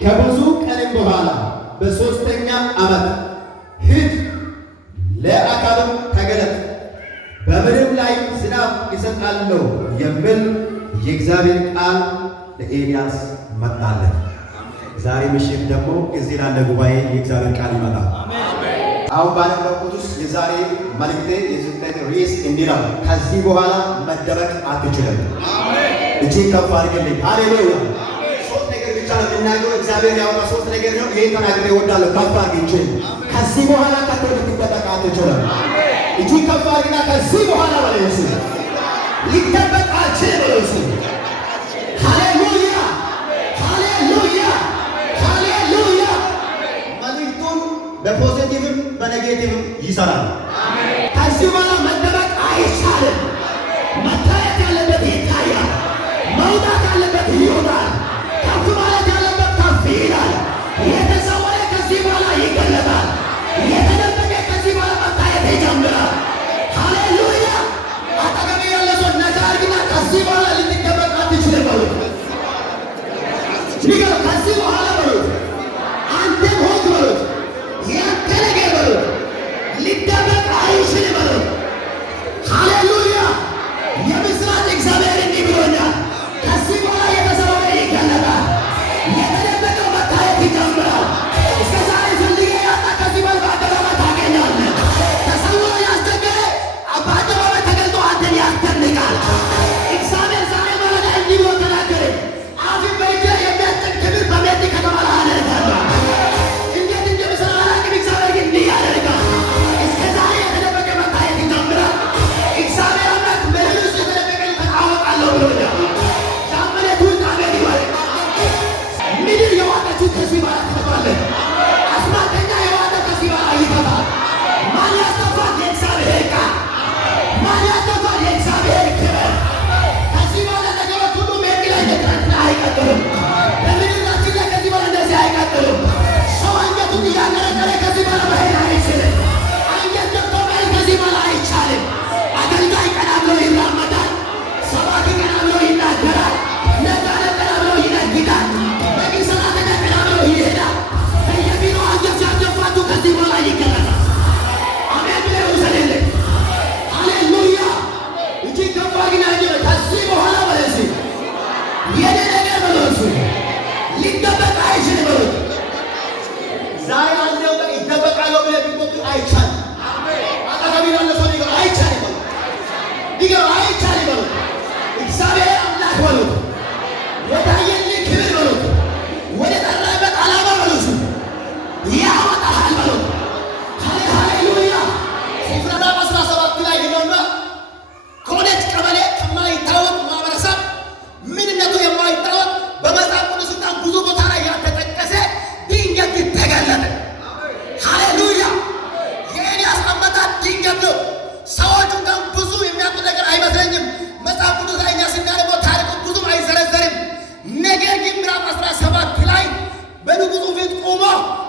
ከብዙ ቀን በኋላ በሦስተኛ ዓመት ሂድ ለአካብም ተገለጥ በምድር ላይ ዝናብ ይሰጣለሁ የሚል የእግዚአብሔር ቃል ለኤልያስ መጣለት። ዛሬ ምሽት ደግሞ እዚህ ላለ ጉባኤ የእግዚአብሔር ቃል ይመጣል። አሁን ባነበብኩት ውስጥ የዛሬ መልእክቴ የስብከት ርዕስ እንዲህ ነው፣ ከዚህ በኋላ መደበቅ አትችልም። እጅግ ከፍ አድርግልኝ። ሃሌሉያ። ሶስት ነገር ብቻ ነው የምናገረው። እግዚአብሔር ያወጣ ሶስት ነገር ነው። ይሄን ተናግሬ እወዳለሁ። ከፍ አድርግቼ ከዚህ በኋላ ልትደበቅ አትችልም። እጅግ ከፍ አድርግና ከዚህ በኋላ በለስ ሊደበቅ አትችልም በለስ። ሃሌሉያ ሃሌሉያ ሃሌሉያ። መልእክቱን በፖዚቲቭም በኔጌቲቭም ይሰራል። ከዚህ በኋላ መደበቅ አይቻልም። መታየት ያለበት ይታያል። መውጣት ያለበት ይወጣል። ከፍ ማለት ያለበት ከፍ ይላል። የተሰወረ ከዚህ በኋላ ይገለጣል። የተደበቀ ከዚህ በኋላ መታየት ይጀምራል። ሃሌሉያ። አጠገቤ ያለ ሰው ነፃ አድርግና ከዚህ በኋላ ልትደበቅ አትችልም በሉት። ንገረው፣ ከዚህ በኋላ በሉት። አንተም ሆንክ በሉት። ያንተ ነገር በሉት ሊደበቅ አይችልም በሉት። ሃሌሉያ። የምስራች እግዚአብሔር እንዲህ ብሎኛል። ከዚህ በኋላ የተሰወረ ይገለጣል። የተደበቀው መታየት ይጀምራል። እስከ ዛሬ ፈልጌ ያጣ ከዚህ በኋላ በአደባባይ ታገኛለህ። ተሰውሮ ያስቸገረ በአደባባይ ተገልጦ አንተን ያስደንቃል። እግዚአብሔር ዛሬ ማለዳ እንዲህ ብሎ ተናገረ። አፍን በእጅ የሚያስጨንቅ ክብር በሜት ከተማ ላይ አደርጋለሁ። እንዴት እንደምሰራ አላውቅም። እግዚአብሔር ግን እንዲህ ያደርጋል። እስከ ዛሬ የተደበቀ መታየት ይጀምራል። እግዚአብሔር አምላክ ምድር ውስጥ የተደበቀ አወጣለሁ ብሎኛል። ያመነቱን አሜን ይበል። ምድር የዋጠችው ከዚህ በኋላ ትፈታለች። አስማተኛ የዋጠ ከዚህ በኋላ ይፈታል። ማን ያስጠፋት? የእግዚአብሔር ቃል። ማን ያስጠፋት? የእግዚአብሔር ክብር። ከዚህ በኋላ ነገሮች ሁሉ ሜድ ላይ እንደትናንትና አይቀጥሉም። በምድራችን ላይ ከዚህ በኋላ እንደዚህ አይቀጥሉም። ሰው አንገቱን እያነረቀረ ከዚህ በኋላ መሄድ አይችልም። አንገት ደፍቶ መሄድ ከዚህ በኋላ አይቻልም። አገልጋይ ቀና ብሎ ይራመዳል። ሰባኪ ቀና ብሎ ይናገራል። ነጋዴ ቀና ብሎ ይነግዳል። በግል ሰራተኛ ቀና ብሎ ይሄዳል። በየቢሮ አንገት ሲያስደፋችሁ ከዚህ በኋላ ይገለጣል። አሜን ብለህ ውሰድልኝ። ሃሌሉያ። እጅግ ከፍ አድርግና ከዚህ በኋላ በለሲ የኔ ነገር በለሲ ሊደበቅ አይችልም በሉት። ዛሬ አንደው ጋር ይደበቃለሁ ብለህ ቢቆጥር አይቻልም። አጠገብ ያለ ሰው ሊገባ አይቻልም በሉት። ሊገባ አይቻልም በሉት። እግዚአብሔር አምላክ በሉት። ወዳየልህ ክብር በሉት። ወደ ጠራበት ዓላማ በሉት ያወጣሃል በሉት። ሃሌሉያ። ስፍራ 17 ላይ ሄዶና ከሆነች ቀበሌ ከማይታወቅ ማህበረሰብ ምንነቱ የማይታወቅ በመጽሐፍ ቅዱስ ውስጥ ብዙ ቦታ ላይ ያልተጠቀሰ ድንገት ተገለጠ። ሃሌሉያ። የኤልያስ አመጣጥ ድንገት ነው። ሰዎቹ ጋር ብዙ የሚያውቁት ነገር አይመስለኝም። መጽሐፍ ቅዱስ ላይ እኛ ስናነበው ታሪኩ ብዙም አይዘረዘርም። ነገር ግን ምዕራፍ 17 ላይ በንጉሡ ፊት ቆሞ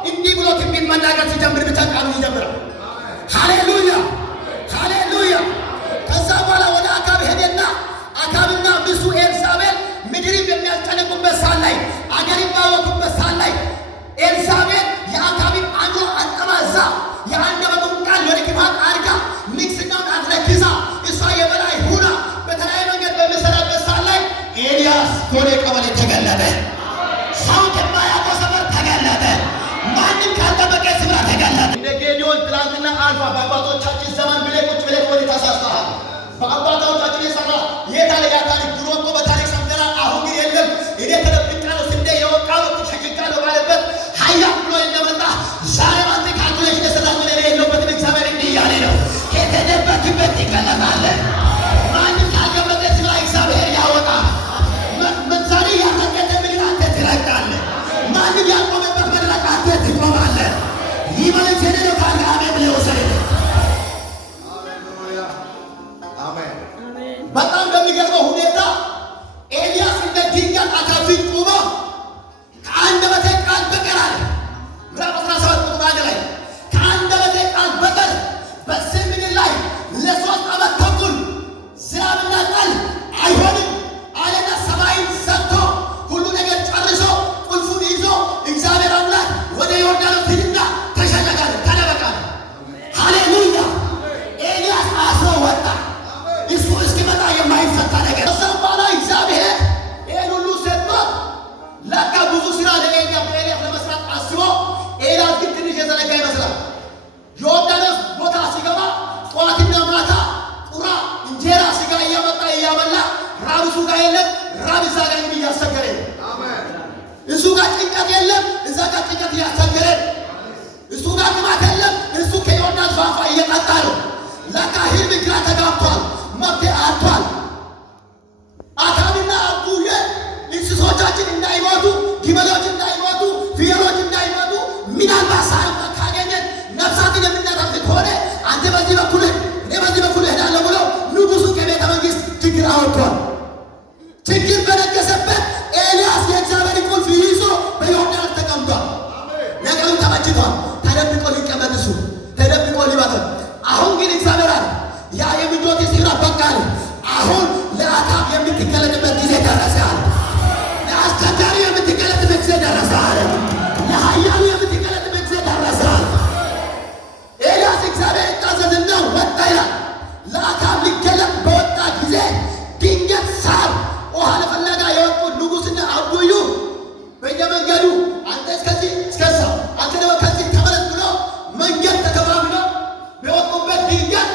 እንዲህ ብሎ ትንቢት መናገር ሲጀምር ብቻ ቃሉ ይጀምራል። ሃሌሉያ ሃሌሉያ። ከዛ በኋላ ወደ አካብ ሄደና አካብና ሚስቱ ኤልሳቤል ምድርን በሚያስጨንቁበት ሰዓት ላይ አገርን ባወኩበት ሰዓት ላይ ኤልሳቤል የአካብን አንዷ አንጠባዛ የአንደበቱን ቃል ወደ ክፋት አድርጋ ንግሥናውን አስረክሳ እሷ የበላይ ሁና በተለያየ መንገድ በሚሰራበት ሰዓት ላይ ኤልያስ ከሆነ ቀበሌ ተገለጠ። ሰው ከማያውቀው ሰፈር ተገለጠ። ማንም ካልጠበቀ ስፍራ ተገለጠ። እንደ ጌዲዮን ትናንትና አልፋ በአባቶቻችን ዘመን ብለህ ቁጭ ብለህ ወደ ታሳስተሃል። በአባቶቻችን የሰራ የታለ ያ ታሪክ? ድሮ እኮ በታሪክ ሰምተናል። አሁን ግን የለም። እኔ ተደብቄያለሁ፣ ስንዴ የወቃለሁ፣ ተሸሽጌያለሁ ባለበት ሀያ ብሎ እንደመጣ ዛሬ አንተ ካልኩሌሽን የሰራህ ወደ እኔ የለበትም። እግዚአብሔር እንዲህ እያለ ነው፣ ከተደበክበት ትገለጣለህ። ማንም ካልገመተ ስፍራ እግዚአብሔር ያወጣል። ዛሬ ያልተገኘ ምድር አንተ ትረግጣለህ። ማንም ያልቆመበት መድረክ አንተ ትቆማለህ። ይህ መልእክት የኔ ነው። ካልክ አሜን ብለህ ውሰድ። በጣም በሚገርመው ሁኔታ ኤልያስ እንደ ድንገት አካብ ፊት ቆሞ ከአንደበቴ ቃል በቀር አለ። ምዕራፍ 17 ቁጥር 1 ላይ ከአንደበቴ ቃል በቀር በዚህ ምድር ላይ ለ3 ዓመት ተኩል ዝናብና ጠል አይሆንም አለና ሰማይን ዘግቶ ሁሉ ነገር ጨርሶ ቁልፉን ይዞ ጋ ይመስላል። ዮርዳኖስ ቦታ ሲገባ ጠዋትና ማታ ቁራ እንጀራ ስጋ እያመጣ እያበላ ራብ እሱ ጋር የለም፣ ራብ እዛ ጋር እያስቸገረ ነው። እሱ ጋር ጭንቀት የለም፣ እዛ ጋር ጭንቀት እያስቸገረ ነው። እሱ ጋር ጥማት የለም፣ እሱ ከዮርዳኖስ ፏፏ እየጠጣ ነው። ለካ ህልም ግራ ተጋብቷል፣ መፍትሄ አጥቷል። አካምና አቡዬ እንስሶቻችን እንዳይሞቱ፣ ግመሎች እንዳይሞቱ፣ ፍየሎች እንዳይሞቱ ምናልባት ሳይሆን ካገኘን ነፍሳትን የምናጠፍ ከሆነ አንተ በዚህ በኩል እኔ በዚህ በኩል እሄዳለሁ ብሎ ንጉሡ ከቤተ መንግሥት ችግር አወጥቷል። ችግር በነገሰበት ኤልያስ የእግዚአብሔር ቁልፍ ይዞ በዮርዳኖስ ተቀምጧል። ነገሩ ተመችቷል። ተደብቆ ሊቀመጥ እሱ ተደብቆ ሊባተን። አሁን ግን እግዚአብሔር አለ ያ የምኞት ሲራ በቃ ነው። አሁን ለአካብ የምትገለጥበት ጊዜ ደረሰ አለ። ለአስቸጋሪ የምትገለጥበት ጊዜ ደረሰ አለ። ለኃያሉ የምትገለጥበት ጊዜ ደረሰ አለ። ኤልያስ እግዚአብሔር ታዘዘና ወጣ ይላል። ለአካብ ሊገለጥ በወጣ ጊዜ ድንገት ሳር ውሃ ለፍለጋ የወጡ ንጉሥና አብዱዩ በየመንገዱ አንተ እስከዚህ እስከዛ አንተ ደግሞ ከዚህ ተመለስ ብሎ መንገድ ተከፋፍሎ በወጡበት ድንገት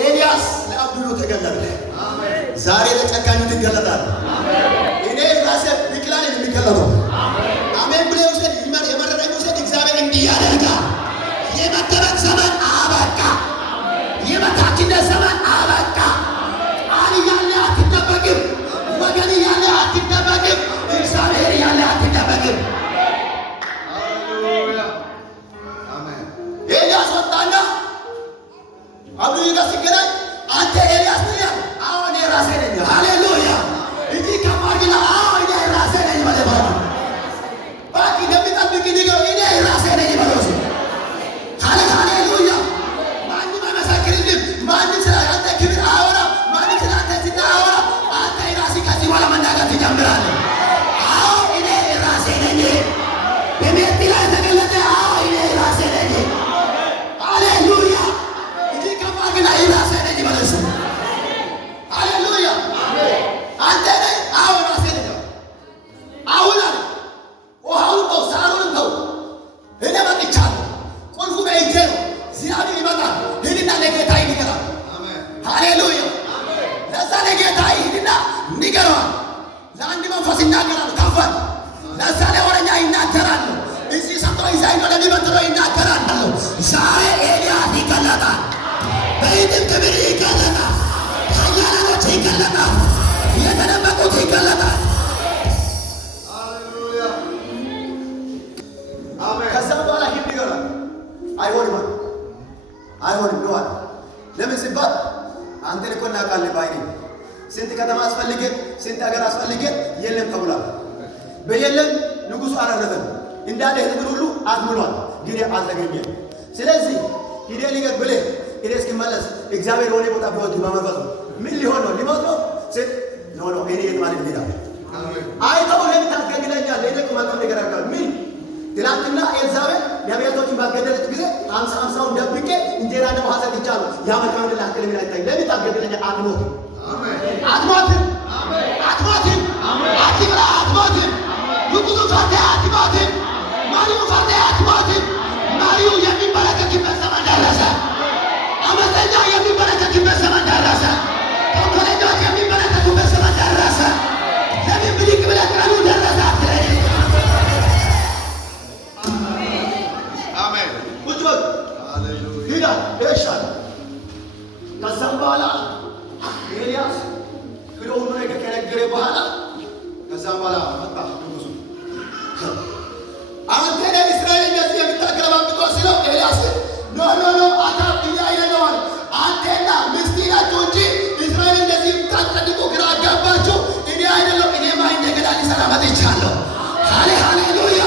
ኤልያስ ለአብዱዩ ተገለጠ። ዛሬ ለጨካኙ ትገለጣል። እኔ ራሴ ብቅላን የሚገለጠው አሜን ብለ ውሰድ። የመረጠኝ ውሰድ። እግዚአብሔር እንዲህ ያደርጋል። የመደበቅ ዘመን አበቃ። የመታችነት ዘመን አበቃ። ቃል እያለ አትደበቅም። ወገን እያለ አትደበቅም። እግዚአብሔር እያለ አትደበቅም። ኤልያስ ወጣና አብዱዩ ጋር ሲገናኝ አንተ ኤልያስ ነህ? አዎ እኔ ራሴ ነኝ። ሃሌሉያ! እንጂ ከማግና አዎ እኔ ራሴ ነኝ ማለት ነው። ባቂ ለሚጠብቅ ንገው እኔ ራሴ ነኝ ማለት ነው። ሃሌሉያ! ማንም አይመሰክርልም። ማንም ስለ አንተ ክብር አወራ። ማንም ስለ አንተ ዝና አወራ። አንተ ራስህ ከዚህ በኋላ መናገር ትጀምራለህ። አዎ እኔ ራሴ ነኝ። በሜቲ ላይ ተገለጠ። አዎ እኔ ራሴ ነኝ። ሃሌሉያ! እንጂ ከማግና ራሴ ነኝ ማለት ነው። ሃሌሉያ! አንተ ነህ? አዎ ራሴ ነኝ። አሁን አለ ውሃውን ተው፣ ሳሩንም ተው፣ እኔ መጥቻለሁ። ቁልፉ በእጄ ነው። ዝናብ ይመጣል። ሂድና ለጌታ ይንገራል። ሃሌሉያ! ለዛ ለጌታ ሂድና ንገረዋል። ለአንድ መንፈስ ይናገራሉ። ከፋል ለዛ ለወረኛ ይናገራሉ። እዚህ ሰምቶ ይዛይኖ ለሚበትለው ይናገራሉ። ዛሬ ኤልያስ ይገለጣል። በኢድም ክብር ይገለጣል። ኃያላኖች ይገለጣል። የተደበቁት ይገለጣል። ከዛም በኋላ ሂድ ይገራል። አይሆንም አይሆንም ነዋል። ለምን ሲባል አንተን እኮ እናውቃለን። ባይኔ ስንት ከተማ አስፈልገን ስንት ሀገር አስፈልገን የለም ተብሏል። በየለም ንጉሡ አላረፈም። እንዳለ ህዝብ ሁሉ አዝምሏል፣ ግን አልተገኘም። ስለዚህ ሂድ ልገድ ብለህ እኔ እስክመለስ እግዚአብሔር ወደ ቦታ ቢወጡ በመንፈሱ ምን ሊሆን ነው? ሊሞት ነው? ኖ እኔ የት ማለት ሄዳ አይተው ለምን ታስገድለኛለህ? እኔ እኮ መልካም ነገር አድርጋለሁ። ምን ትናንትና ኤልዛቤል ነቢያቶችን ባስገደለች ጊዜ 50 ደብቄ እንጀራና ውሃ ሰጥቻለሁ። ያ መልካም ነገር ለምን አይታይ? ለምን ታስገድለኛለህ? አትሞትም፣ አትሞትም፣ አትሞትም፣ አትብላ፣ አትሞትም። ንጉሡ ፈርተ አትሞትም፣ መሪው ፈርተ አትሞትም። መሪው የሚበረከክበት ዘመን ደረሰ። አመፀኛ የሚበረከክበት ዘመን ደረሰ። ተንኮለኞች የሚበረከኩበት ዘመን ደረሰ። ለምን ብድግ ብለህ ቀኑ ደረሰ አትለኝ? አሜን። ቁጭ በል ሂዳ እሻል። ከዛም በኋላ ኤልያስ ሄዶ ሁሉ ነገር ከነገረ በኋላ ከዛም በኋላ መጣ ንጉሡ። አንተ ነህ እስራኤል እንደዚህ የምታገለባብጠው ሲለው ኤልያስ ኖ አካብ እኛ አይደለዋል አንተና ሚስት ናቸው እንጂ እስራኤል እንደዚህ የምታጸድቁ ግራ አጋባችሁ። እኔ አይደለም እኔማ እንደገና ሊሰራ መጥቻለሁ። ሃሌሉያ!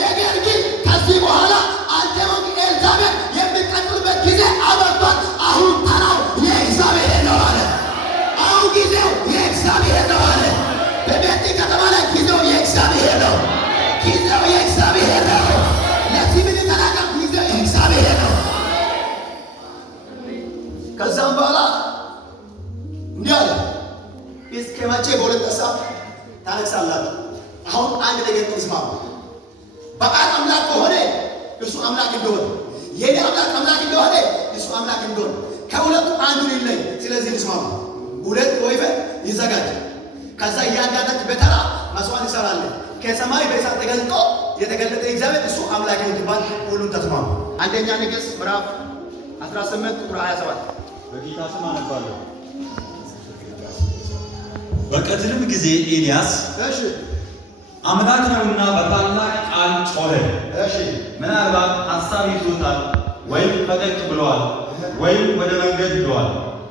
ነገር ግን ከዚህ በኋላ አንተ ኤልዛቤል የምትቀጥሉበት ጊዜ አበቅቷል። አሁን ተራው የእግዚአብሔር ነው አለ። አሁን ጊዜው የእግዚአብሔር ነው አለ። በቤት ከተማ ላይ ጊዜው የእግዚአብሔር ነው። ጊዜው የእግዚአብሔር ነው። ለዚህ ምን ተናገር? ጊዜው የእግዚአብሔር ነው። ከዛም በኋላ እንዲህ አለ፣ እስከ መቼ በሁለት ሀሳብ ታለቅሳላችሁ? አሁን አንድ ነገር ተስማሙ። በቃል አምላክ ከሆነ እሱ አምላክ እንደሆነ የኔ አምላክ አምላክ እንደሆነ እሱ አምላክ እንደሆነ ከሁለቱ አንዱን ይለይ። ስለዚህ እንስማማ። ሁለት ወይፈን ይዘጋጅ። ከዛ እያንዳንዳችን በተራ መስዋዕት እንሰራለን። ከሰማይ በእሳት ተገልጦ የተገለጠ እግዚአብሔር እሱ አምላክ ነው ትባል። ሁሉን ተስማሙ። አንደኛ ነገሥት ምዕራፍ 18 ቁጥር 27 በጌታ ስም አነባለሁ። በቀትርም ጊዜ ኤልያስ አምላክ ነውና በታላቅ ቃል ጮኸ። ምናልባት ሐሳብ ይዞታል፣ ወይም ፈቀቅ ብለዋል፣ ወይም ወደ መንገድ ሄደዋል፣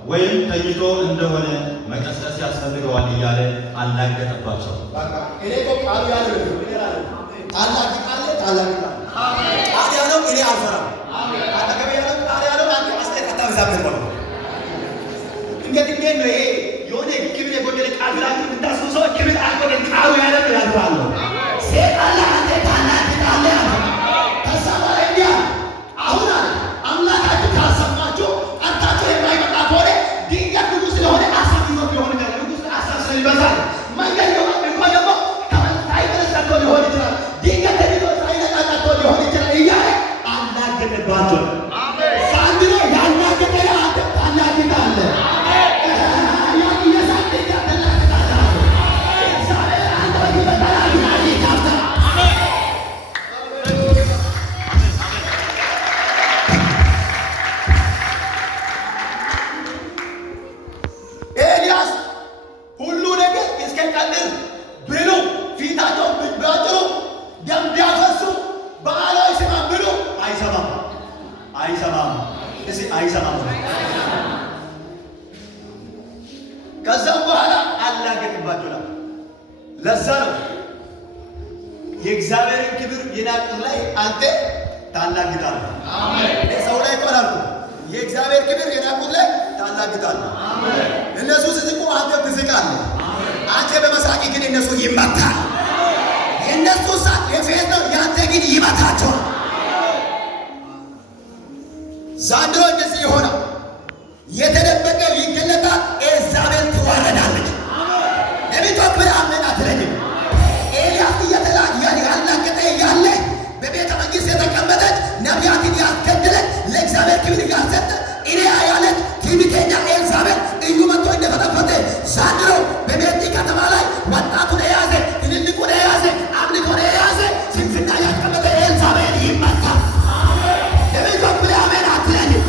ወይም ተኝቶ እንደሆነ መቀስቀስ ያስፈልገዋል እያለ አላገጠባቸው። እኔ እኮ ቃሉ ያለው ታላቅ ቃል ታላቅ ቃል ያለው እኔ አልፈራም። አጠገቤ ያለው ቃል ያለው አንተ አስተያየት አታብዛበት ነው። እንዴት ነው ይሄ? የሆነ ክብር የጎደለ ቃል ብላችሁ የምታስቡ ሰዎች ክብር አልጎደለ ቃሉ ያለው ያልፋሉ። ሴጣን አንተ ታላቅ ቃል ያለው ከዛ በላይ እንዲያ አሁን አምላካችሁ ካልሰማችሁ አንታችሁ የማይመጣ ከሆነ ድንገት ንጉሥ ስለሆነ አሳብ ይዞት ሊሆን ይችላል። ንጉሥ አሳብ ስለሚበዛል መንገድ እንኳን ደግሞ ከመታይ ተነሳቶ ሊሆን ይችላል። ድንገት ተኝቶ ሳይነቃቃቶ ሊሆን ይችላል እያለ አናገጠባቸው። ሳንድሮ ያናገጠ አንተ ታላቅ ቃል ከዛም በኋላ አላገጥባቸው ነው። ለዛ ነው የእግዚአብሔርን ክብር የናቁት ላይ አንተ ታላግጣለህ። አሜን። ሰው ላይ ቆራሉ የእግዚአብሔር ክብር የናቁት ላይ ታላግጣለህ። አሜን። እነሱ ሲስቁ አንተ ትስቃለህ። አንተ በመሳቅ ግን እነሱ ይመታል። የእነሱ ሳቅ የፌዝ ነው፣ ያንተ ግን ይመታቸዋል። ዛንድሮ እንደዚህ ይሆናል። የተደበቀ ይገለጣል። ኤልዛቤል ትዋረዳለች። ነቢያት ብርሃን አትረጅም። ኤልያስ ያላገጠ ያለ በቤተ መንግሥት የተቀመጠች ነቢያትን ያስገደለች ለእግዚአብሔር ክብር ያልሰጠ ኢሪያ ያለች ትዕቢተኛ ኤልዛቤል እዩ መጥቶ እንደፈተፈተ ዛንድሮ በቤቲ ከተማ ላይ ወጣቱን የያዘ ትልልቁን የያዘ አምልኮን የያዘ ስንፍና ያስቀመጠ ኤልዛቤል ይመታል። ነቢያት ብርሃን አትረጅም።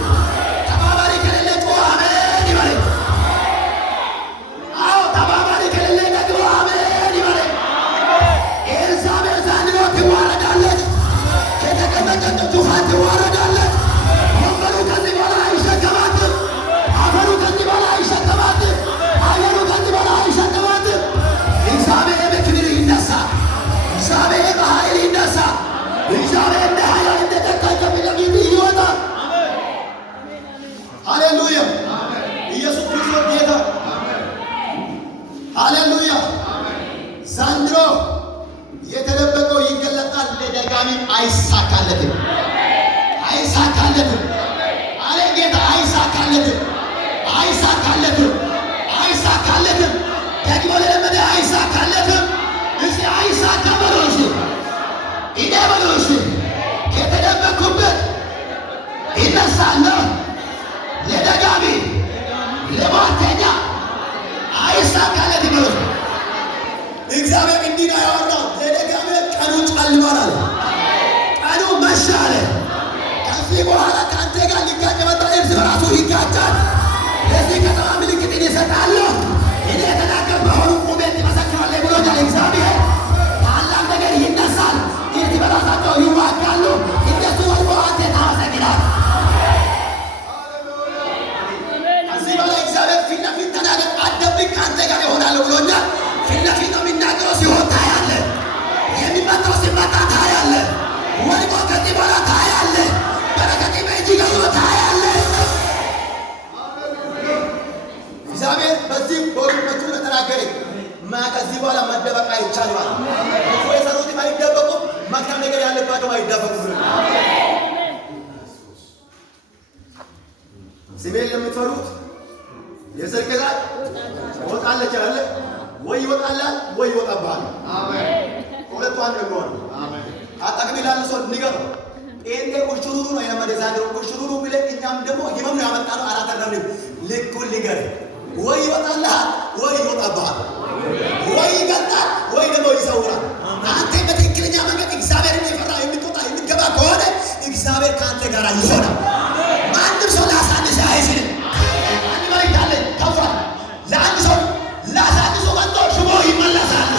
ሃሌሉያ! ኢየሱስ ክርስቶስ ጌታ! ሃሌሉያ! ዘንድሮ የተደበቀው ይገለጣል። ለደጋሚ አይሳካለትም፣ አይሳካለትም አለ ጌታ። አይሳካለትም፣ አይሳካለትም፣ አይሳካለትም። ደግሞ ለለመደ አይሳካለትም። እሺ አይሳካ በሎሽ ኢደ በሎሽ ከተደበቁበት ይነሳለሁ። ለደጋሚ ለማተኛ አይሳካለትም በሎሽ እግዚአብሔር እንዲህ ነው ያወራው። ለደጋሚ ቀኑ ጨልሟል አለ። ቀኑ መሸ አለ። ከዚህ በኋላ ከአንተ ጋር ሊጋጭ የመጣ እርስ በራሱ ይጋጫል። ለዚህ ከተማ ምልክትን ይሰጣለሁ። እኔ የተናገር በሆኑ ቁሜት ይመሰክራለሁ ብሎኛል እግዚአብሔር። ታላቅ ነገር ይነሳል። እርስ በራሳቸው ይዋጋሉ። እነሱ ወድቆ አንተ ታመሰግናል። ከዚህ በላይ እግዚአብሔር ፊት ለፊት ተናገር። አትደብቅ፣ ከአንተ ጋር ይሆናል ብሎኛል። ፊት ለፊት ነው የሚናገረው። ሲሆን ታያለህ። የሚመጣው ሲመጣ ታያለህ። ወድቆ ከዚህ በኋላ ታያለህ። በረከት በእጅ ገዝቶ ታያለህ። እግዚአብሔር በዚህ በወንድሞቹ ተናገረ። ከዚህ በኋላ መደበቅ አይቻልም። ብዙ የሰሩት አይደበቁም። መልካም ነገር ያለባቸው አይደበቁም። ስሜን ለምትፈሩት የጽድቅ ዛፍ ትወጣለች አለ። ወይ ይወጣላል ወይ ይወጣብሃል። አሜን። ሁለቱ አንድ ነው። አሜን። አጠገብ ላለ ሰው ንገረው፣ ጴንጤ ቁሽሩሩ ነው የለመደ ዛሬ ቁሽሩሩ ብለን እኛም ደግሞ ይመም ነው ያመጣነው። አላተረፍንም። ልኩን ልንገር ወይ ይወጣልሃል ወይ ይወጣብሃል፣ ወይ ይገልጣል ወይ ደግሞ ይሰውራል። አንተ በትክክለኛ መንገድ እግዚአብሔርን የፈራ የምትወጣ የምትገባ ከሆነ እግዚአብሔር ከአንተ ጋር ይሆናል። ማንም ሰው ላሳንስ አይችልም። አንድ ማለት አለ ተውፋል። ለአንድ ሰው ላሳንሶ መጥቶ ሽቦ ይመለሳል።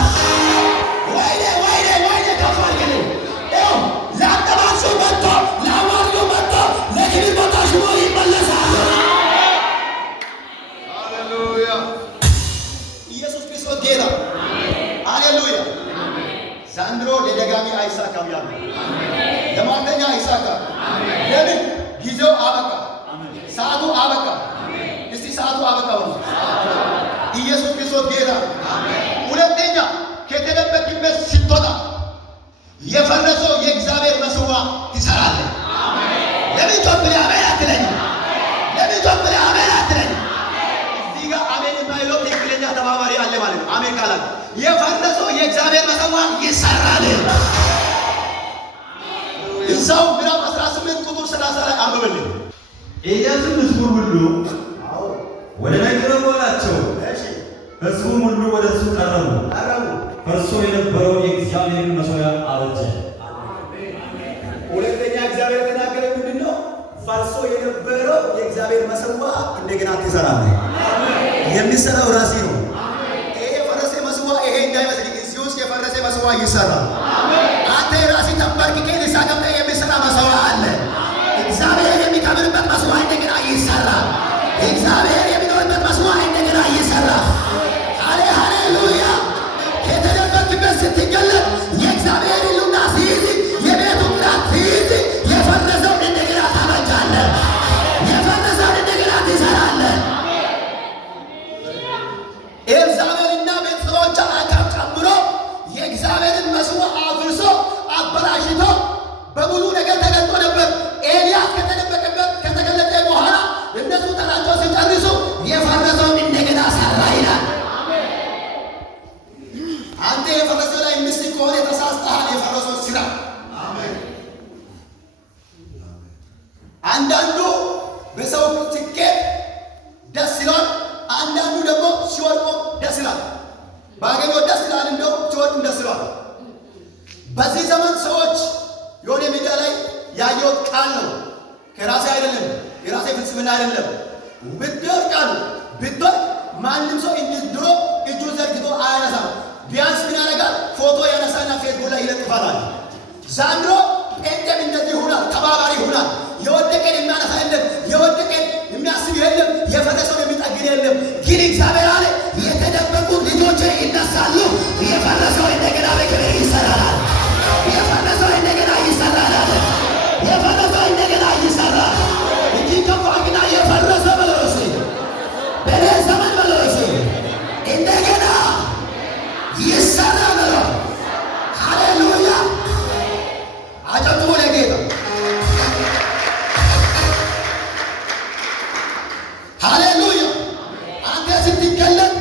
ወይኔ ወይኔ ወይኔ ተውፋል ግን ይኸው ለአጠባሱ መጥቶ ለአማርዮ መጥቶ ለግቢር ቦታ ሽቦ ይመለሳል። ሃሌሉያ! ኢየሱስ ክርስቶስ ጌታ። ሃሌሉያ! ዘንድሮ ለደጋሚ አይሳካም ያለ ለማንኛ አይሳካም። ለምን? ጊዜው አበቃ፣ ሰዓቱ አበቃ። እስቲ ሰዓቱ አበቃ ነው። ኢየሱስ ክርስቶስ ጌታ። ሁለተኛ ከተደበቅበት ስትወጣ የፈረሰው የእግዚአብሔር መስዋዕት ትሰራለህ። ለምን ቶብለህ አሜን አትለኝም? ለምን ቶብለህ አሜን አትለኝም? እዚህ ጋር አሜን የማይለው ትክክለኛ ተባባሪ አለ ማለት ነው። አሜን ካላል የፈረሰው የእግዚአብሔር መስዋዕት ይሰራል። እዛው ምዕራፍ 18 ቁጥር 30 ላይ አንብብልኝ። ኤልያስም ሕዝቡን ሁሉ ወደ መቅረቡ አላቸው። ሕዝቡም ሁሉ ወደ እሱ ቀረቡ። ፈርሶ የነበረውን የእግዚአብሔርን መሠዊያ አበጀ። ሁለተኛ እግዚአብሔር የተናገረ ምንድን ነው? ፈርሶ የነበረው የእግዚአብሔር መሠዊያ እንደገና ትሰራለህ። የሚሰራው ራሴ ነው። ይሄ የፈረሰ መሠዊያ ይሄ እንዳይመስል እዚህ ውስጥ የፈረሰ መሠዊያ ይሰራል። አንተ ራሴ ተንበርክኬ ልሳቀም የሚሰራ መሠዊያ አለ። እግዚአብሔር የሚከብርበት መሠዊያ እንደገና ይሰራል። እግዚአብሔር የሚኖርበት መሠዊያ እንደገና ይሰራል። ሃሌሉያ! ከተደበቅበት ስትገለጥ የእግዚአብሔር ሕልውና ሲይዝ የቤቱ ቅራት ሲይዝ የፈረሰውን እንደገና ታበጃለህ። የፈረሰውን እንደገና ትሰራለህ። ኤልዛቤልና ቤተሰቦቿ አካብ ጨምሮ የእግዚአብሔርን መስዋዕት አፍርሶ አበላሽቶ በሙሉ ነገር ተገልጦ ነበር። ኤልያስ ከተደበቀበት ከተገለጠ በኋላ እነሱ ተራቸው ሲጨርሱ የፈረሰውን እንደገና ሰራ ይላል። አንተ የፈረሰው ላይ ምስል ከሆነ ተሳስተሃል። የፈረሰውን ስራ አንዳንዱ በሰው ትኬት ደስ ይላል፣ አንዳንዱ ደግሞ ሲወድቁ ደስ ይላል። ባገኘው ደስ ይላል፣ እንደው ሲወድቁ ደስ ይላል። በዚህ ዘመን ሰዎች የሆነ ሚዲያ ላይ ያየሁት ቃል ነው። ከራሴ አይደለም፣ የራሴ ፍልስፍና አይደለም። ብትወድቃሉ ብትወድቅ ማንም ሰው ድሮ እጁን ዘርግቶ አያነሳም። ቢያንስ ምን ያደርጋል? ፎቶ ያነሳና ፌስቡክ ላይ ይለጥፋል። ዛንድሮ ጴንጤም እንደዚህ ይሆናል፣ ተባባሪ ይሆናል። የወደቀን የሚያነሳ የለም፣ የወደቀን የሚያስብ የለም፣ የፈረሰውን የሚጠግን የለም። ግን እግዚአብሔር አለ የተደበቁ ልጆች ይነሳሉ። የፈረሰው እንደገና በክብር ይሰራል። የፈረሰው እንደገና ይሰራል። የፈረሰው እንደገና ይሰራል። እንጂ ከፋ ግና የፈረሰ በለወስ በሌ ዘመን በለወስ እንደገና ይሰራ ነው። ሃሌሉያ! አጨብጭቡ ለጌታ። ሃሌሉያ! አንተ ስትገለጥ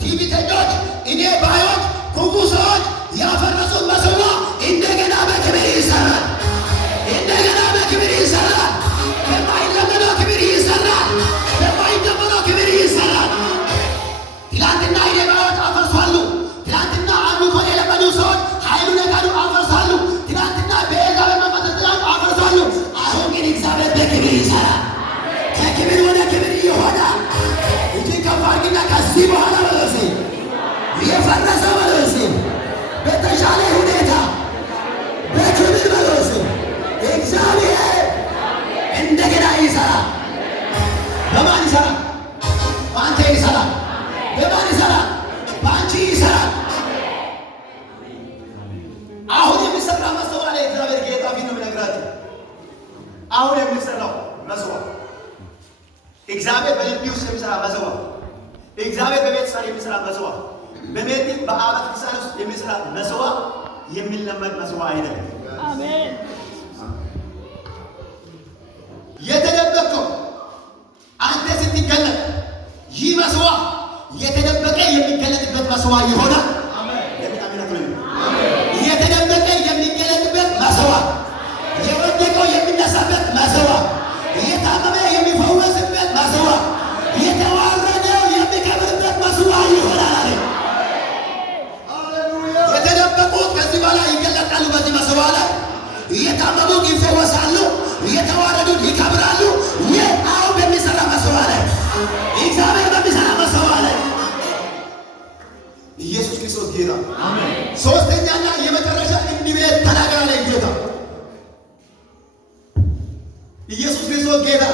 ትዕቢተኞች፣ እኔ ባዮች፣ ክፉ ሰዎች ያፈረሱት መሠዊያ እንደገና በክብር ይሰራል። እንደገና በክብር ይሰራል። በማይለመደው ክብር ይሰራል። በማይገመነው ክብር ይሰራል። ትላንትና እኔ ባዮች አፈርሷሉ። ትላንትና አምልኮ የለመዱ ሰዎች ኃይሉን የካዱ አፈርሳሉ። ትላንትና በኤልዛቤል መንፈስ አፈርሳሉ። አሁን ግን እግዚአብሔር በክብር ይሰራል። ከክብር ወደ ክብር ይሆናል። እንጂ ከፍ አድርግና ከዚህ በኋላ በለሴ የፈረሰ በለሴ በተሻለ ሁኔታ በክብር በለሴ እግዚአብሔር እንደገና ይሰራል። በማን ይሰራል? በአንተ ይሰራል። በማን ይሰራል? በአንቺ ይሰራል። አሁን የሚሰራ መስዋዕት ላይ እግዚአብሔር ጌታ ፊት ነው የሚነግራችሁ። አሁን የሚሰራው መስዋዕት እግዚአብሔር በልብ ውስጥ የሚሰራ መስዋዕት፣ እግዚአብሔር በቤተሰብ የሚሰራ መስዋዕት፣ በቤት በአራት ክርስቲያን ውስጥ የሚሰራ መስዋዕት የሚለመድ መስዋዕት አይደለም። አሜን። የተደበቀው አንተ ስትገለጥ ይህ መስዋዕት የተደበቀ የሚገለጥበት መስዋዕት ይሆናል። የተደበቀ የሚገለጥበት መስዋዕት፣ የወደቀው እየታመሙት ይፈወሳሉ፣ እየተዋረዱት ይከብራሉ። ይህ አሁን በሚሰራ መሰዋ ላይ እግዚአብሔር በሚሰራ መሰዋ ላይ ኢየሱስ ክርስቶስ ጌታ። ሶስተኛና የመጨረሻ እንዲህ ብለህ ተናገር አለኝ ጌታ። ኢየሱስ ክርስቶስ ጌታ።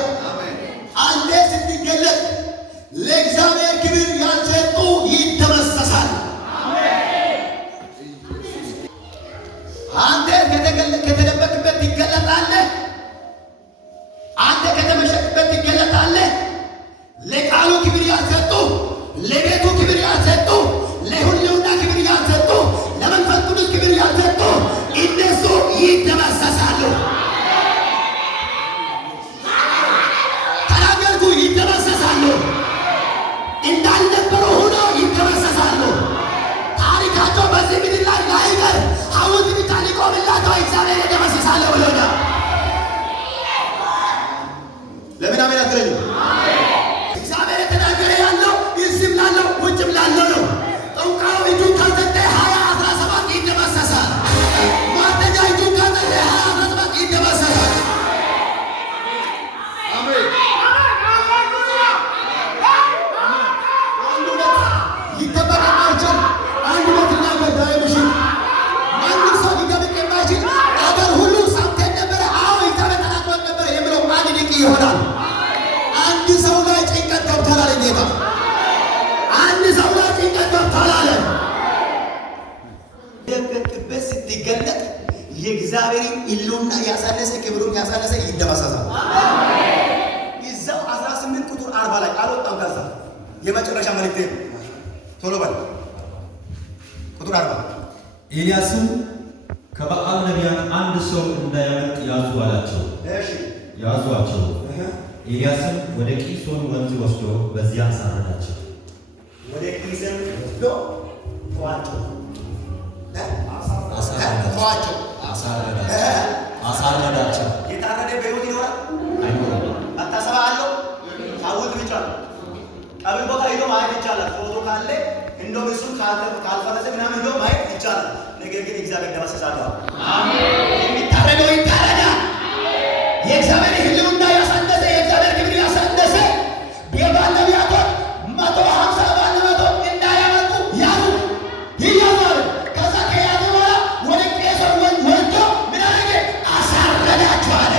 አንተ ስትገለጥ ለእግዚአብሔር ክብር ያልሰጡ ይደመሰሳል። አንተ ከተደበቅበት ትገለጣለህ። አንተ ከተመሸቅበት ትገለጣለህ። ለቃሉ ክብር ያልሰጡ፣ ለቤቱ ክብር ያልሰጡ፣ ለሁሉና ክብር ያልሰጡ፣ ለመንፈስ ቅዱስ ክብር ያልሰጡ እነሱ ይደመሰሳሉ። ተናገርኩ፣ ይደመሰሳሉ። እንዳልነበሩ ሆኖ ይደመሰሳሉ። ታሪካቸው በዚህ ምድር ላይ ላይቀር ሐውልት ብቻ ሊቆምላቸው እግዚአብሔር ይደመሰሳል ብሎናል። ለምን አሜን አትለኝ? እግዚአብሔር የተናገረ ያለው እዚህም ላለው ውጭም ላለው ነው። ጠንቋዩ እጁን ካልሰጠ 2017 ይደመሰሳል። ሟርተኛ እጁን ካልሰጠ 2017 ይደመሰሳል። ይጠበቅባቸው አንድ ሞትና ገዳይ ምሽት ማንም ሰው ሊደብቅ የማይችል አገር ሁሉ ሰምተን ነበረ። አዎ እግዚአብሔር ተናግሮት ነበረ የሚለው አንድ ድንቅ ይሆናል። አንድ ሰው ላይ ጭንቀት ገብቷል አለ ጌታ። አንድ ሰው ላይ ጭንቀት ገብቷል አለ። የደበቅበት ስትገለጥ የእግዚአብሔርን ሕልውና ያሳነሰ ክብሩን ያሳነሰ ይደመሰሳል። እዛው 18 ቁጥር 40 ላይ አልወጣም። ከዛ የመጨረሻ መልእክት ቶሎ በል ቁጥር 40 ኤልያስም ከበዓል ነቢያት አንድ ሰው እንዳያመልጥ ያዙ አላቸው። ያዙአቸው። ኤልያስም ወደ ቂሶን ወንዝ ወስዶ በዚያ አሳረዳቸው። ወደ ቂሶን ወስዶ ተዋቸው። አሳረዳቸው። የታረደ በሕይወት ይኖራል አይኖርም? መታሰባ አለው። ሐውልት ብቻ ነው። ቀብር ቦታ ሄዶ ማየት ይቻላል። ፎቶ ካለ እንደውም እሱን ካልፈረሰ ምናምን ሄዶ ማየት ይቻላል። ነገር ግን እግዚአብሔር ደመሰሳለሁ። አሜን። የሚታረደው ይታረዳል። የእግዚአብሔር ሕልውና ያሳነሰ፣ የእግዚአብሔር ክብር ያሳነሰ የበዓል ነቢያቶች 150 በዓል ነቢያቶች እንዳያመልጡ ያዙ፣ ይያዛሉ። ከዛ ከያዙ በኋላ ወደ ቂሶን ወንዝ ወስዶ ምን አደረገ? አሳረዳቸው አለ።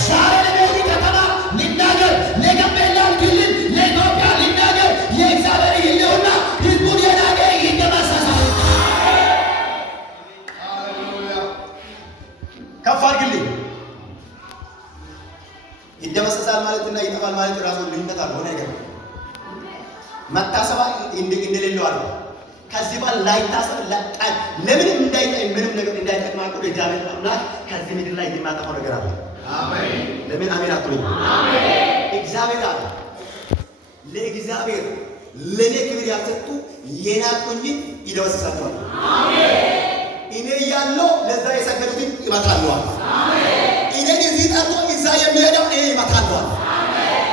ዛሬ ለዚህ ከተማ ሊናገር፣ ለጋምቤላ ክልል፣ ለኢትዮጵያ ሊናገር የእግዚአብሔር ሕልውና ሕዝቡን የናቀ ይደመሰሳል። ከፍ አድርግልኝ። ይደመሰሳል ማለትና ይጠፋል ማለት ራሱ ልዩነት አለው። ነገር መታሰባ እንደሌለው አለ። ከዚህ በኋላ ላይታሰብ ለምንም እንዳይጠቅም ምንም ነገር እንዳይጠቅም አቁ እግዚአብሔር አምላክ ከዚህ ምድር ላይ የማጠፋው ነገር አለ። አሜን። ለምን አሜን አትሉኝ? አሜን። እግዚአብሔር አለ ለእግዚአብሔር ለኔ ክብር ያልሰጡ የናቁኝ ይደመሰሳቸዋል። አሜን። እኔ ያለው ለዛ የሰገዱትን ይመታለዋል። አሜን። እኔን እዚህ ጠርቶ እዛ የሚሄደው እኔ ይመታለዋል። አሜን።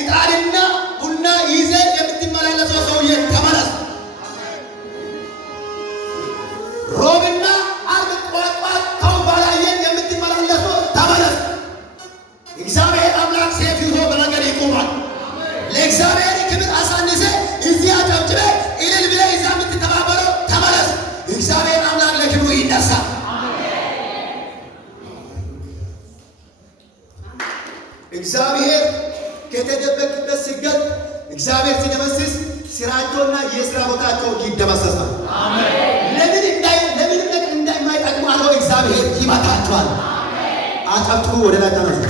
ዕጣንና ቡና ይዘህ የምትመላለሰው ሰውዬ ተመለስ። ሮብና ዓርብ ጠዋት ተው ባላየን የምትመላለሰው ተመለስ። እግዚአብሔር አምላክ ሴፍ ይዞ በመንገድ ይቆማል። ለእግዚአብሔር ክብር አሳንሰ እዚህ አጨብጭበ እልል ብለህ እዛ የምትተባበረው ተመለስ። እግዚአብሔር አምላክ ለክብሩ ይነሳል። እግዚአብሔር ከተደበቅበት ሲገጥ እግዚአብሔር ሲደመስስ ስራቸውና የስራ ቦታቸው ይደመሰሳል። ለምንም ነገር እንዳይማይጠቅሙ አለው እግዚአብሔር ይመታቸዋል። አጨብጭቡ። ወደ ላይ ተነሱ።